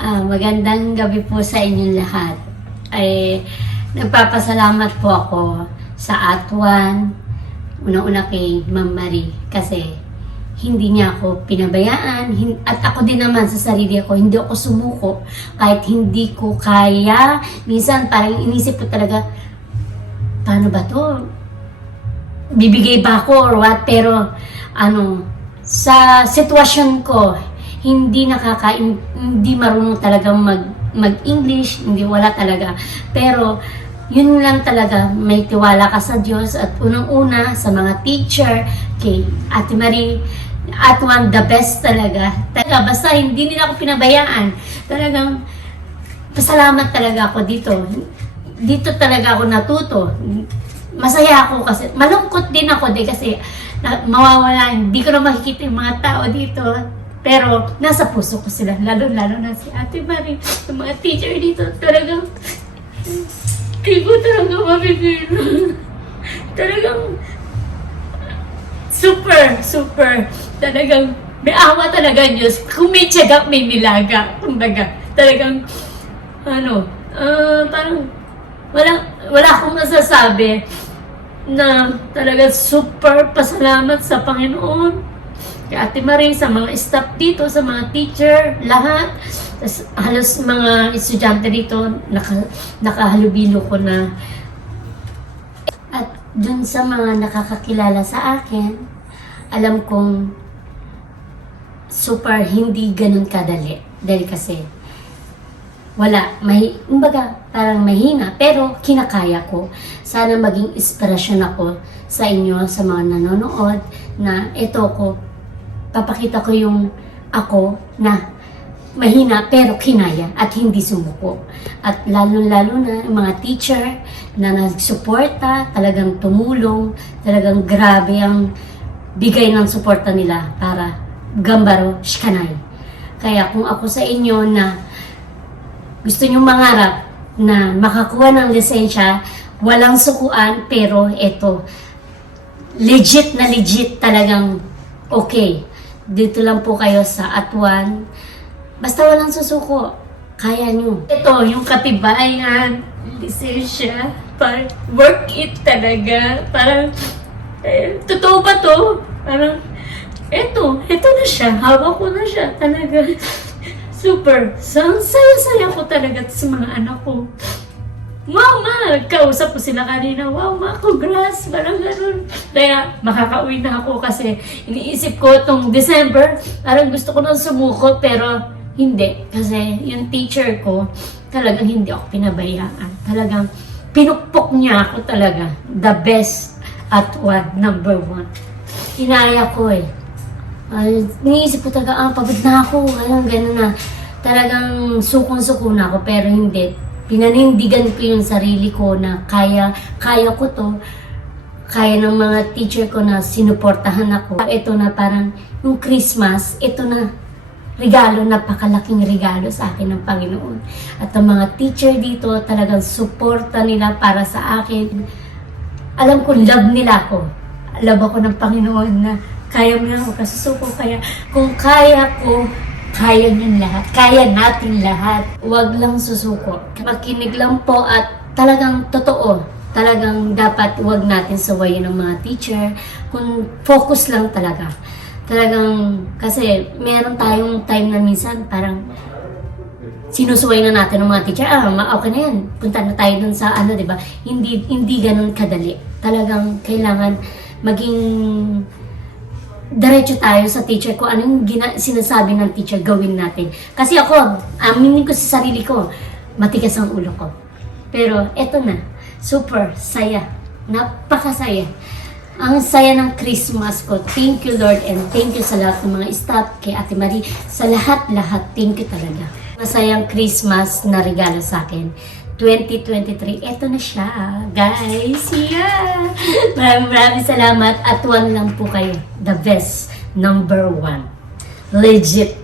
Magandang gabi po sa inyong lahat. Ay, nagpapasalamat po ako sa Atuan, unang-una kay Ma'am Marie, kasi hindi niya ako pinabayaan, at ako din naman sa sarili ko, hindi ako sumuko kahit hindi ko kaya. Minsan parang inisip ko talaga, paano ba to? Bibigay ba ako or what? Pero sa sitwasyon ko, hindi marunong talagang mag-English, hindi, wala talaga. Pero yun lang talaga, may tiwala ka sa Diyos, at unang-una sa mga teacher, kay Ate Marie, Atuan, the best talaga. Basta hindi nila ako pinabayaan. Talagang pasalamat talaga ako dito. Dito talaga ako natuto. Masaya ako kasi, malungkot din ako kasi mawawala, hindi ko na makikita yung mga tao dito. Pero nasa puso ko sila, lalo-lalo na si Ate Marie, yung mga teacher dito, talagang hindi ko talaga mapipilo. Talagang super, talagang may awa talaga Diyos. Kung may tiyaga, may nilaga. Kumbaga, talagang, parang wala akong masasabi na talaga super pasalamat sa Panginoon, kay Ate Marie, sa mga staff dito, sa mga teacher, lahat. Tas, halos mga estudyante dito, nakahalubilo ko na. At dun sa mga nakakakilala sa akin, alam kong super hindi ganun kadali. Dahil kasi, kumbaga, parang mahina, pero kinakaya ko. Sana maging inspirasyon ako sa inyo, sa mga nanonood, na ito ko, papakita ko yung ako na mahina pero kinaya at hindi sumuko. At lalo-lalo na yung mga teacher na nagsuporta, talagang tumulong, talagang grabe ang bigay ng suporta nila para Gambaro Shikanai. Kaya kung ako sa inyo na gusto nyo mangarap na makakuha ng lisensya, walang sukuan, pero eto, legit na legit, talagang okay. Dito lang po kayo sa Atuan. Basta walang susuko, kaya nyo. Ito, yung katibayan, lisensya, parang work it talaga. Parang, totoo ba to? Parang, eto na siya, hawak ko na siya, talaga. Super, saya-saya ko talaga sa mga anak ko. Wow, ma! Kausap ko sila kanina. Wow, ma, congrats! Parang ganun. Kaya, makakauwi na ako kasi iniisip ko itong December, parang gusto ko nang sumuko, pero hindi. Kasi yung teacher ko, talagang hindi ako pinabayaan. Talagang pinukpok niya ako talaga. The best at number 1. Hinaya ko eh. Iniisip ko talaga, pagod na ako. Alam, gano'n na. Talagang sukong-suko na ako, pero hindi. Pinanindigan ko yung sarili ko na kaya ko to. Kaya ng mga teacher ko na sinuportahan ako. Ito na parang yung Christmas, ito na regalo, napakalaking regalo sa akin ng Panginoon. At ang mga teacher dito, talagang suporta nila para sa akin. Alam ko, love nila ako. Love ako ng Panginoon na kaya mo na ako kasusuko. Kaya kung kaya ko, kaya niyo lahat. Kaya natin lahat. Huwag lang susuko. Makinig lang po, at talagang totoo. Talagang dapat huwag natin sawayin ng mga teacher. Kung focus lang talaga. Talagang, kasi meron tayong time na minsan parang sinusuway na natin ng mga teacher. Okay na yan. Punta na tayo dun sa diba? Hindi ganun kadali. Talagang kailangan maging diretso tayo sa teacher ko. Anong sinasabi ng teacher, gawin natin. Kasi ako, aminin ko sa sarili ko, matigas ang ulo ko. Pero eto na, super saya. Napakasaya. Ang saya ng Christmas ko. Thank you, Lord, and thank you sa lahat ng mga staff, kay Ate Marie, sa lahat-lahat. Thank you talaga. Masayang Christmas na regalo sa akin. 2023, eto na siya, guys. Yeah! Maraming salamat. Atuan lang po kayo. The best, number 1. Legit.